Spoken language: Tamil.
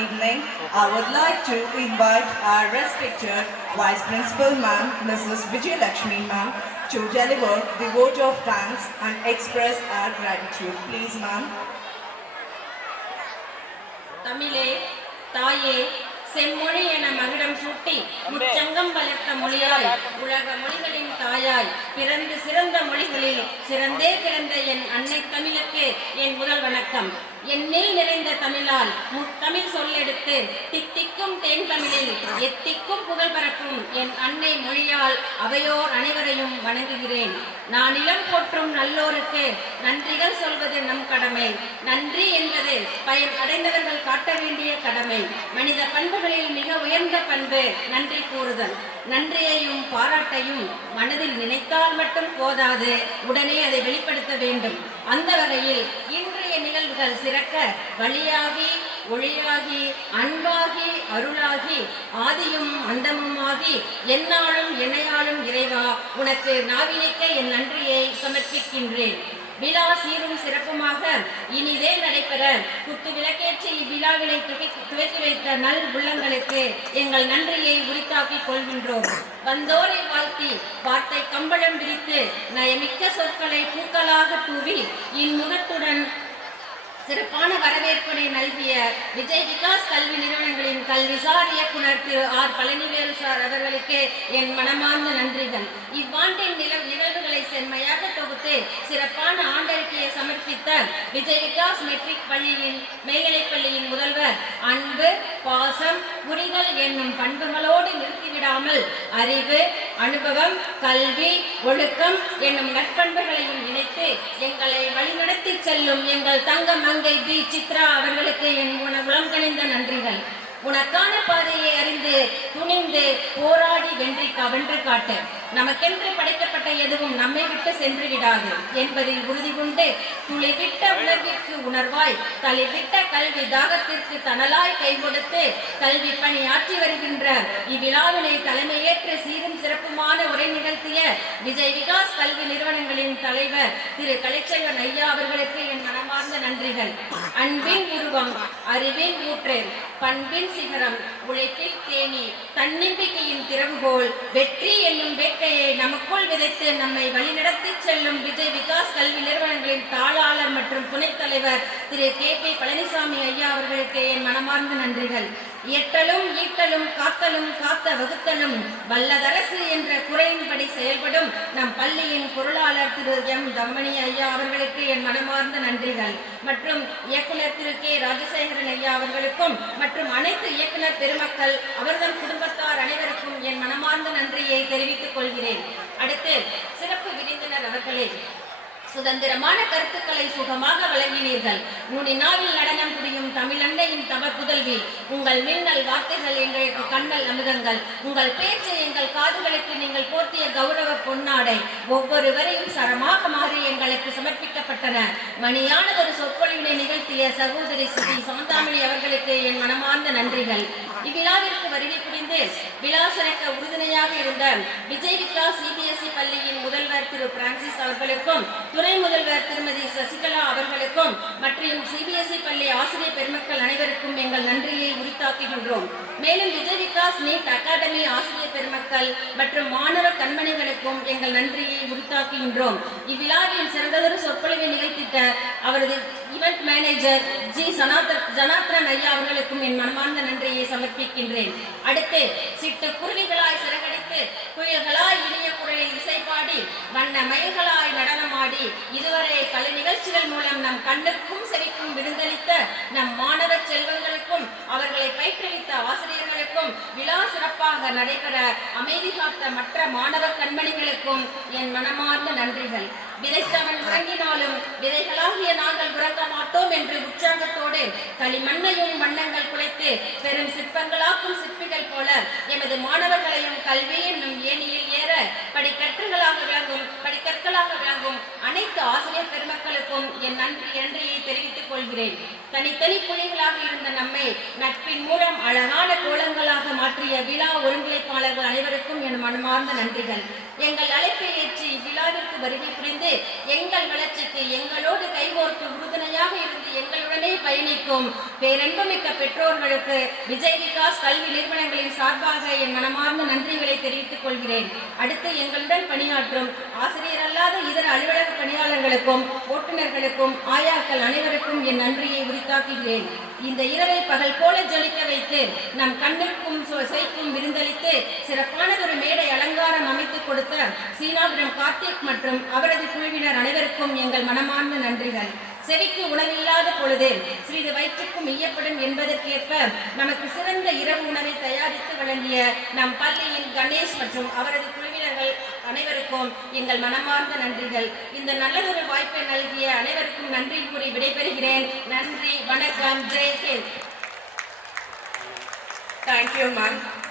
evening, I would like to invite our respected Vice Principal Ma'am, Mrs. Vijay Lakshmi Ma'am, to deliver the vote of thanks and express our gratitude. Please, ma'am. தமிழே தாயே செம்மொழி என மகுடம் சூட்டி முச்சங்கம் வளர்த்த மொழியாய் உலக மொழிகளின் தாயாய் பிறந்து சிறந்த மொழிகளில் சிறந்தே பிறந்த என் அன்னை தமிழுக்கு என் முதல் வணக்கம். என்னில் நிறைந்த தமிழால் முத்தமிழ் சொல்லெடுத்து தித்திக்கும் தேன் தமிழில் எத்திக்கும் புகழ் பரப்பும் என் அன்னை மொழியால் அவையோர் அனைவரையும் வணங்குகிறேன். நான் இளம் போற்றும் நல்லோருக்கு நன்றிகள் சொல்வது நம் கடமை. நன்றி என்பது பயன் அடைந்தவர்கள் காட்ட வேண்டிய கடமை. மனித பண்புகளில் மிக உயர்ந்த பண்பு நன்றி கூறுதல். நன்றியையும் பாராட்டையும் மனதில் நினைத்தால் மட்டும் போதாது, உடனே அதை வெளிப்படுத்த வேண்டும். அந்த வகையில் இன்றைய நிகழ்வுகள் சிறக்க வழியாகி ஒளியாகி அன்பாகி அருளாகி ஆதியும் அந்தமுமாகி எந்நாளும் இணையாளும் இறைவா, உனக்கு நாவினிக்க என் நன்றியை சமர்ப்பிக்கின்றேன். விழா சீரும் சிறப்புமாக இனிதே நடைபெற குத்து விளக்கேற்றி இவ்விழாவினை துவக்கி வைத்த நல் உள்ளங்களுக்கு எங்கள் நன்றியை உரித்தாக்கிக் கொள்கின்றோம். வந்தோரை வாழ்த்தி வார்த்தை கம்பளம் விரித்து நயமிக்க சொற்களை பூக்களாக தூவி இன்முகத்துடன் சிறப்பான வரவேற்பினை நல்கிய விஜய் விகாஸ் கல்வி நிறுவனங்களின் கல்விசார் இயக்குனர் திரு ஆர் பழனிவேல் சார் அவர்களுக்கு என் மனமார்ந்த நன்றிகள். இவ்வாண்டின் நிகழ்வுகளை செம்மையாக தொகுத்து சிறப்பான ஆண்டறிக்கையை சமர்ப்பித்த விஜய் விகாஸ் மெட்ரிக் பள்ளியின் மேல்நிலைப் பள்ளியின் முதல்வர் அன்பு பாசம் புரிதல் என்னும் பண்புகளோடு நிறுத்திவிடாமல் அறிவு அனுபவம் கல்வி ஒழுக்கம் என்னும் நற்பண்புகளையும் இணைத்து எங்களை வழிநடத்தி செல்லும் எங்கள் தங்கம் மங்கை பி சித்ரா அவர்களுக்கு என் உளம் கனிந்த நன்றிகள். உனக்கான பாதையை அறிந்து துணிந்து போராடி வென்று காட்டு. நமக்கென்று படைக்கப்பட்ட எதுவும் நம்மை விட்டு சென்று விடாது என்பதில் உறுதி கொண்டு துளிவிட்ட உணர்விற்கு உணர்வாய் தளிவிட்ட கல்வி தாகத்திற்கு தனலாய் கை கொடுத்து கல்வி பணி ஆற்றி வருகின்ற இவ்விழாவினை தலைமையேற்று சீரும் சிறப்புமான உரை நிகழ்த்திய விஜய் விகாஸ் கல்வி நிறுவனங்களின் தலைவர் திரு கலைச்செல்வன் ஐயா அவர்களுக்கு என் மனமார்ந்த நன்றிகள். அன்பின் உருவம் அறிவின் ஊற்று பண்பின் சிகரம் உழைப்பில் தேனி தன்னம்பிக்கையின் திறவுகோல் வெற்றி என்னும் வேட்கையை நமக்குள் விதைத்து நம்மை வழிநடத்தி செல்லும் விஜய் விகாஸ் கல்வி நிறுவனங்களின் தாளாளர் மற்றும் துணைத் தலைவர் திரு கே பழனிசாமி ஐயா அவர்களுக்கு என் மனமார்ந்த நன்றிகள். இயற்றலும் ஈட்டலும் காத்தலும் காத்த வகுத்தலும் வல்லதரசு என்ற குறையின்படி செயல்படும் நம் பள்ளியின் பொருளாளர் திரு எம் தம்மணி ஐயா அவர்களுக்கு என் மனமார்ந்த நன்றிகள். மற்றும் இயக்குனர் திரு கே ராஜசேகரன் ஐயா அவர்களுக்கும் மற்றும் அனைத்து இயக்குனர் பெருமக்கள் அவர்தம் குடும்பத்தார் அனைவருக்கும் என் மனமார்ந்த நன்றியை தெரிவித்துக் கொள்கிறேன். அடுத்து சிறப்பு விருந்தினர் அவர்களே, சுதந்திரமான கருத்துக்களை சுகமாக வழங்கினீர்கள். நுனிநாவில் நடனம் புரியும் தமிழன்னையின் தவ புதல்வி, உங்கள் மின்னல் வார்த்தைகள் எங்களுக்கு கண்ணல் அமுதங்கள். உங்கள் பேச்சு எங்கள் காதுகளுக்கு நீங்கள் போர்த்திய கௌரவ பொன்னாடை ஒவ்வொருவரையும் சரமாக மாறி எங்களுக்கு சமர்ப்பிக்கப்பட்டன. மணியானதொரு சொற்பொழிவினை நிகழ்த்திய சகோதரி ஸ்ரீ சாந்தாமணி அவர்களுக்கு என் மனமார்ந்த நன்றிகள். இவ்விழாவிற்கு வருகை புரிந்து விழா சிறக்க உறுதுணையாக இருந்த விஜய் விகாஸ் சிபிஎஸ்இ பள்ளியின் முதல்வர் திரு பிரான்சிஸ் அவர்களுக்கும் துணை முதல்வர் திருமதி சசிகலா அவர்களுக்கும் மற்றும் சிபிஎஸ்இ பள்ளி ஆசிரியர் பெருமக்கள் அனைவருக்கும் எங்கள் நன்றியை உரித்தாக்குகின்றோம். மேலும் விஜய் விகாஸ் நீட் அகாடமி ஆசிரியர் பெருமக்கள் மற்றும் மாணவ கண்மணிகளுக்கும் எங்கள் நன்றியை உரித்தாக்குகின்றோம். இவ்விழாவில் சிறந்ததொரு சொற்பொழிவை நிகழ்த்திட்ட அவரது ஈவென்ட் மேனேஜர் ஜி ஜனார்த்தன் ஐயா அவர்களுக்கும் என் மனமார்ந்த நன்றியை சமர்ப்பிக்கின்றேன். அடுத்து சிட்டு குருவிகளாய் சிறகடித்து குயில்களாய் இனிய குரலில் இசைப்பாடி வண்ண மயில்களாய் நடனமாடி இதுவரை கலை நிகழ்ச்சிகள் மூலம் நம் கண்ணுக்கும் செவிக்கும் விருந்தளித்த நம் மாணவ செல்வங்களுக்கும் அவர்களை பயிற்றுவித்த ஆசிரியர்களுக்கும் விழா சிறப்பாக நடைபெற அமைதி காத்த மற்ற மாணவ கண்மணிகளுக்கும் என் மனமார்ந்த நன்றிகள். விதைத்தவன் உறங்கினாலும் விதைகளாகிய நாங்கள் உறங்க மாட்டோம் என்று உற்சாகத்தோடு களிமண்ணையும் வண்ணங்கள் குலைத்து பெரும் சிற்பங்களாக்கும் சிற்பிகள் போல எமது மாணவர்களையும் கல்வி என்னும் ஏணியில் ஏற தவிர படிக்கற்களாக விளங்கும் அனைத்து ஆசிரியர் பெருமக்களுக்கும் என் நன்றியை தெரிவித்துக் கொள்கிறேன். தனித்தனி புலிகளாக இருந்த நம்மை நட்பின் மூலம் அழகான கோலங்களாக மாற்றிய விழா ஒருங்கிணைப்பாளர்கள் அனைவருக்கும் என் மனமார்ந்த நன்றிகள். எங்கள் அழைப்பை ஏற்றி இவ்விழாவிற்கு வருகை புரிந்து எங்கள் வளர்ச்சிக்கு எங்களோடு கைகோர்த்து உறுதுணையாக இருந்து எங்களுடனே பயணிக்கும் பேரன்புமிக்க பெற்றோர்களுக்கு விஜய் விகாஸ் கல்வி நிறுவனங்களின் சார்பாக என் மனமார்ந்த நன்றிகளை தெரிவித்துக் கொள்கிறேன். அடுத்து எங்களுடன் பணியாற்றும் ஆசிரியர் அல்லாத இதர அலுவலக பணியாளர்களுக்கும் ஓட்டுநர்களுக்கும் ஆயாக்கள் அனைவருக்கும் என் நன்றியை உரித்தாக்குகிறேன். இந்த இரவை பகல் போல ஜொலிக்க வைத்து நம் கண்ணிற்கும் சுவைக்கும் விருந்தளித்து சிறப்பானதொரு மேடை அலங்காரம் அமைத்துக் கொடுத்த சீனாபுரம் கார்த்திக் மற்றும் அவரது குழுவினர் அனைவருக்கும் எங்கள் மனமார்ந்த நன்றிகள். செவிக்கு உணவில்லாத பொழுது சிறிது வயிற்றுக்கும் ஈயப்படும் என்பதற்கேற்ப நமக்கு சிறந்த இரவு உணவை தயாரித்து வழங்கிய நம் பள்ளியின் கணேஷ் மற்றும் அவரது குழுவினர்கள் அனைவருக்கும் எங்கள் மனமார்ந்த நன்றிகள். இந்த நல்லதொரு வாய்ப்பை நல்கிய அனைவருக்கும் நன்றி கூறி விடைபெறுகிறேன். நன்றி, வணக்கம், Jai Hind. Thank you, ma'am.